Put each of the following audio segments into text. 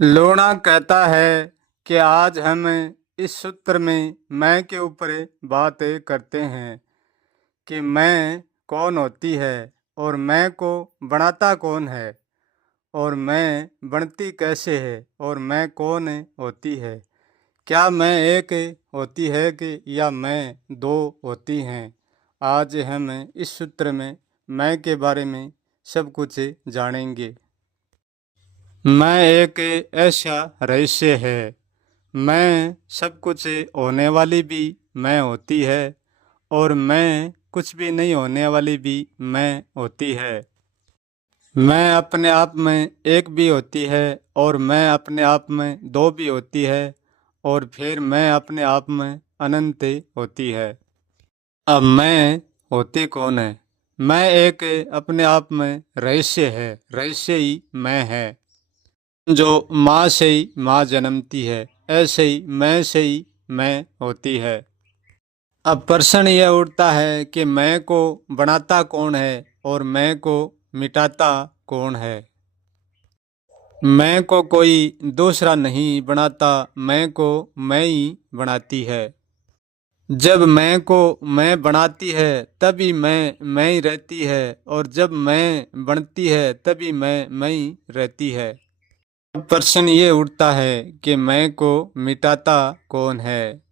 लोना कहता है कि आज हम इस सूत्र में मैं के ऊपर बात करते हैं कि मैं कौन होती है और मैं को बनाता कौन है और मैं बनती कैसे है और मैं कौन होती है। क्या मैं एक होती है कि या मैं दो होती हैं। आज हम इस सूत्र में मैं के बारे में सब कुछ जानेंगे। मैं एक ऐसा रहस्य है। मैं सब कुछ होने वाली भी मैं होती है और मैं कुछ भी नहीं होने वाली भी मैं होती है। मैं अपने आप में एक भी होती है और मैं अपने आप में दो भी होती है और फिर मैं अपने आप में अनंत होती है। अब मैं होती कौन है। मैं एक अपने आप में रहस्य है। रहस्य ही मैं है। जो माँ से ही माँ जन्मती है, ऐसे ही मैं से ही मैं होती है। अब प्रश्न यह उठता है कि मैं को बनाता कौन है और मैं को मिटाता कौन है। मैं को कोई दूसरा नहीं बनाता, मैं को मैं ही बनाती है। जब मैं को मैं बनाती है तभी मैं ही रहती है और जब मैं बनती है तभी मैं ही रहती है। प्रश्न ये उठता है कि मैं को मिटाता कौन है।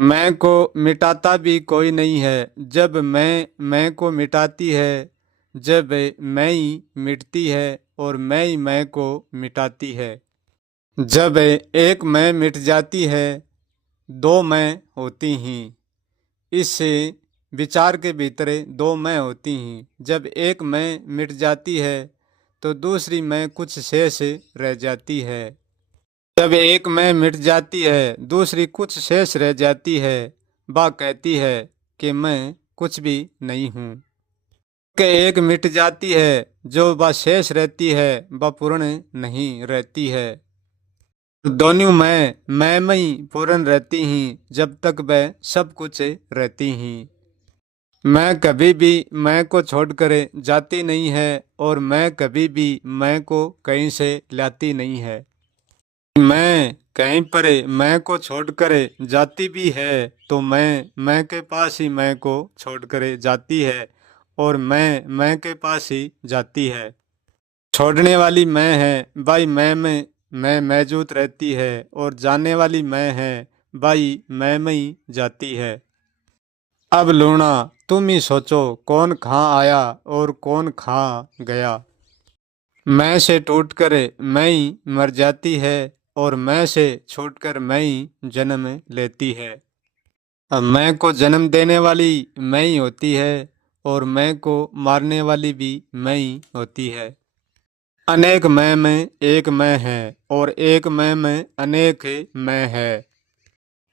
मैं को मिटाता भी कोई नहीं है। जब मैं को मिटाती है, जब मैं ही मिटती है और मैं ही मैं को मिटाती है। जब एक मैं मिट जाती है, दो मैं होती ही। इस विचार के भीतर दो मैं होती ही। जब एक मैं मिट जाती है तो दूसरी मैं कुछ शेष रह जाती है। जब एक मैं मिट जाती है, दूसरी कुछ शेष रह जाती है। वह कहती है कि मैं कुछ भी नहीं हूँ। कि एक मिट जाती है, जो वह शेष रहती है वह पूर्ण नहीं रहती है। दोनों मैं में ही पूर्ण रहती ही जब तक वह सब कुछ रहती ही। मैं कभी भी मैं को छोड़कर जाती नहीं है और मैं कभी भी मैं को कहीं से लाती नहीं है। मैं कहीं पर मैं को छोड़कर जाती भी है तो मैं के पास ही मैं को छोड़कर जाती है और मैं के पास ही जाती है। छोड़ने वाली मैं है भाई मैं मौजूद रहती है और जाने वाली मैं है भाई मैं में ही जाती है। अब लूना तुम ही सोचो कौन कहाँ आया और कौन कहाँ गया। मैं से टूटकर मैं ही मर जाती है और मैं से छूटकर मैं ही जन्म लेती है। अब मैं को जन्म देने वाली मैं ही होती है और मैं को मारने वाली भी मैं ही होती है। अनेक मैं में एक मैं है और एक मैं में अनेक मैं है।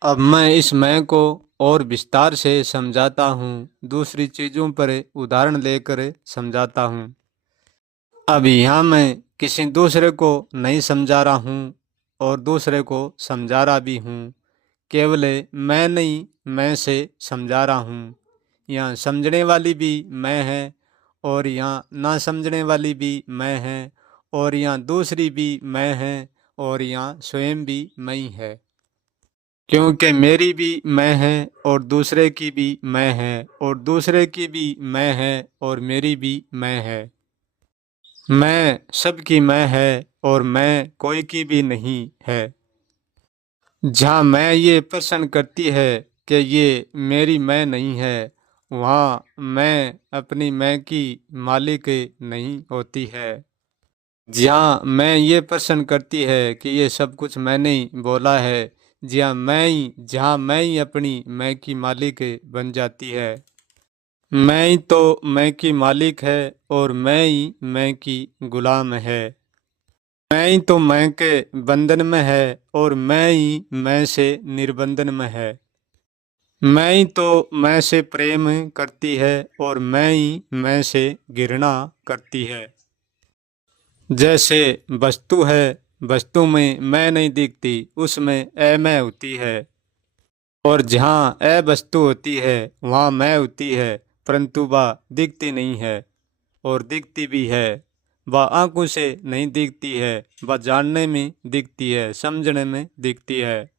अब मैं इस मैं को और विस्तार से समझाता हूँ। दूसरी चीज़ों पर उदाहरण लेकर समझाता हूँ। अब यहाँ मैं किसी दूसरे को नहीं समझा रहा हूँ और दूसरे को समझा रहा भी हूँ। केवल मैं नहीं मैं से समझा रहा हूँ। यहाँ समझने वाली भी मैं है और यहाँ ना समझने वाली भी मैं है और यहाँ दूसरी भी मैं है और यहाँ स्वयं भी मैं ही है। क्योंकि मेरी भी मैं है और दूसरे की भी मैं है और दूसरे की भी मैं है और मेरी भी मैं है। मैं सबकी मैं है और मैं कोई की भी नहीं है। जहाँ मैं ये प्रश्न करती है कि ये मेरी मैं नहीं है, वहाँ मैं अपनी मैं की मालिक नहीं होती है। जहाँ मैं ये प्रश्न करती है कि ये सब कुछ मैंने ही बोला है, जहाँ मैं ही अपनी मैं की मालिक बन जाती है। मैं ही तो मैं की मालिक है और मैं ही मैं की गुलाम है। मैं ही तो मैं के बंधन में है और मैं ही मैं से निर्बंधन में है। मैं ही तो मैं से प्रेम करती है और मैं ही मैं से घृणा करती है। जैसे वस्तु है, वस्तु में मैं नहीं दिखती, उसमें मैं होती है और जहाँ वस्तु होती है वहाँ मैं होती है, परंतु वह दिखती नहीं है और दिखती भी है। वह आंखों से नहीं दिखती है, वह जानने में दिखती है, समझने में दिखती है।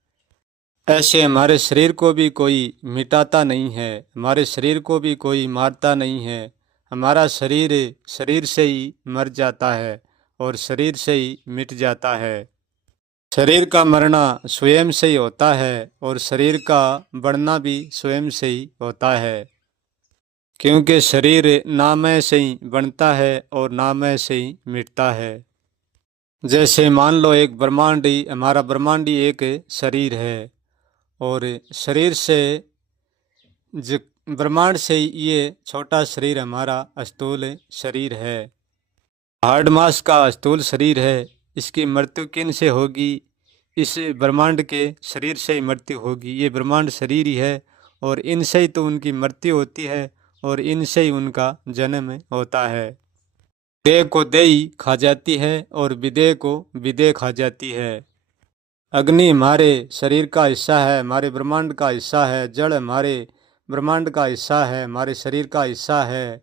ऐसे हमारे शरीर को भी कोई मिटाता नहीं है, हमारे शरीर को भी कोई मारता नहीं है। हमारा शरीर शरीर से ही मर जाता है और शरीर से ही मिट जाता है। शरीर का मरना स्वयं से ही होता है और शरीर का बढ़ना भी स्वयं से ही होता है, क्योंकि शरीर नामय से ही बनता है और नामय से ही मिटता है। जैसे मान लो एक ब्रह्मांडी, हमारा ब्रह्मांडी एक शरीर है और शरीर से ब्रह्मांड से ये छोटा शरीर हमारा स्थूल शरीर है, हार्ड मास का स्थूल शरीर है। इसकी मृत्यु किन से होगी? इस ब्रह्मांड के शरीर से ही मृत्यु होगी। ये ब्रह्मांड शरीर ही है और इनसे ही तो उनकी मृत्यु होती है और इनसे ही उनका जन्म होता है। देह को देही खा जाती है और विदेह को विदेह खा जाती है। अग्नि हमारे शरीर का हिस्सा है, हमारे ब्रह्मांड का हिस्सा है। जल हमारे ब्रह्मांड का हिस्सा है, हमारे शरीर का हिस्सा है।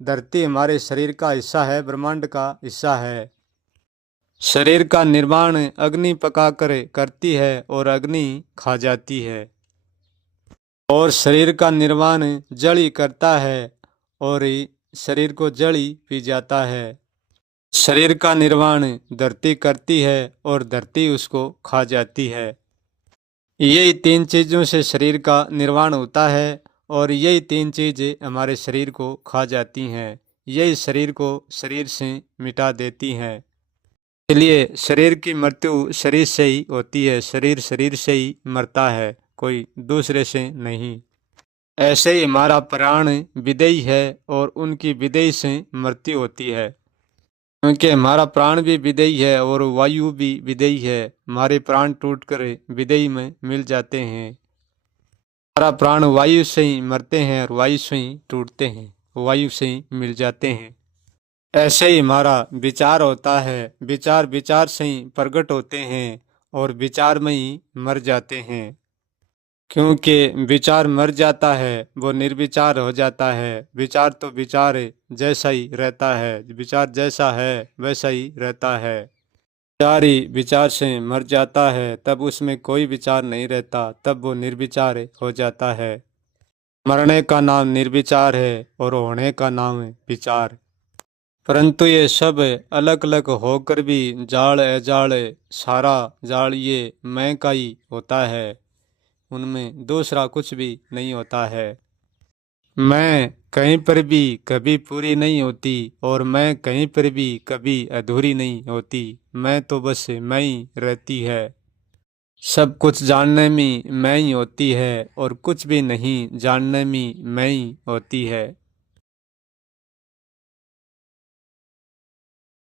धरती हमारे शरीर का हिस्सा है, ब्रह्मांड का हिस्सा है। शरीर का निर्माण अग्नि पकाकर करती है और अग्नि खा जाती है, और शरीर का निर्माण जल ही करता है और शरीर को जल ही पी जाता है। शरीर का निर्माण धरती करती है और धरती उसको खा जाती है। यही तीन चीज़ों से शरीर का निर्माण होता है और यही तीन चीज़ें हमारे शरीर को खा जाती हैं। यही शरीर को शरीर से मिटा देती हैं। इसलिए शरीर की मृत्यु शरीर से ही होती है, शरीर शरीर से ही मरता है, कोई दूसरे से नहीं। ऐसे ही हमारा प्राण विदेही है और उनकी विदेही से मृत्यु होती है, क्योंकि हमारा प्राण भी विदेही है और वायु भी विदेही है। हमारे प्राण टूटकर विदेही में मिल जाते हैं। हमारा प्राण वायु से ही मरते हैं और वायु से ही टूटते हैं, वायु से ही मिल जाते हैं। ऐसे ही हमारा विचार होता है, विचार विचार से ही प्रकट होते हैं और विचार में ही मर जाते हैं। क्योंकि विचार मर जाता है, वो निर्विचार हो जाता है। विचार तो विचार जैसा ही रहता है, विचार जैसा है वैसा ही रहता है। विचार ही विचार से मर जाता है, तब उसमें कोई विचार नहीं रहता, तब वो निर्विचार हो जाता है। मरने का नाम निर्विचार है और होने का नाम विचार। परंतु ये सब अलग अलग होकर भी जाल अजाल सारा जाल ये मैं का ही होता है, उनमें दूसरा कुछ भी नहीं होता है। मैं कहीं पर भी कभी पूरी नहीं होती और मैं कहीं पर भी कभी अधूरी नहीं होती। मैं तो बस मैं ही रहती है। सब कुछ जानने में मैं ही होती है और कुछ भी नहीं जानने में मैं ही होती है।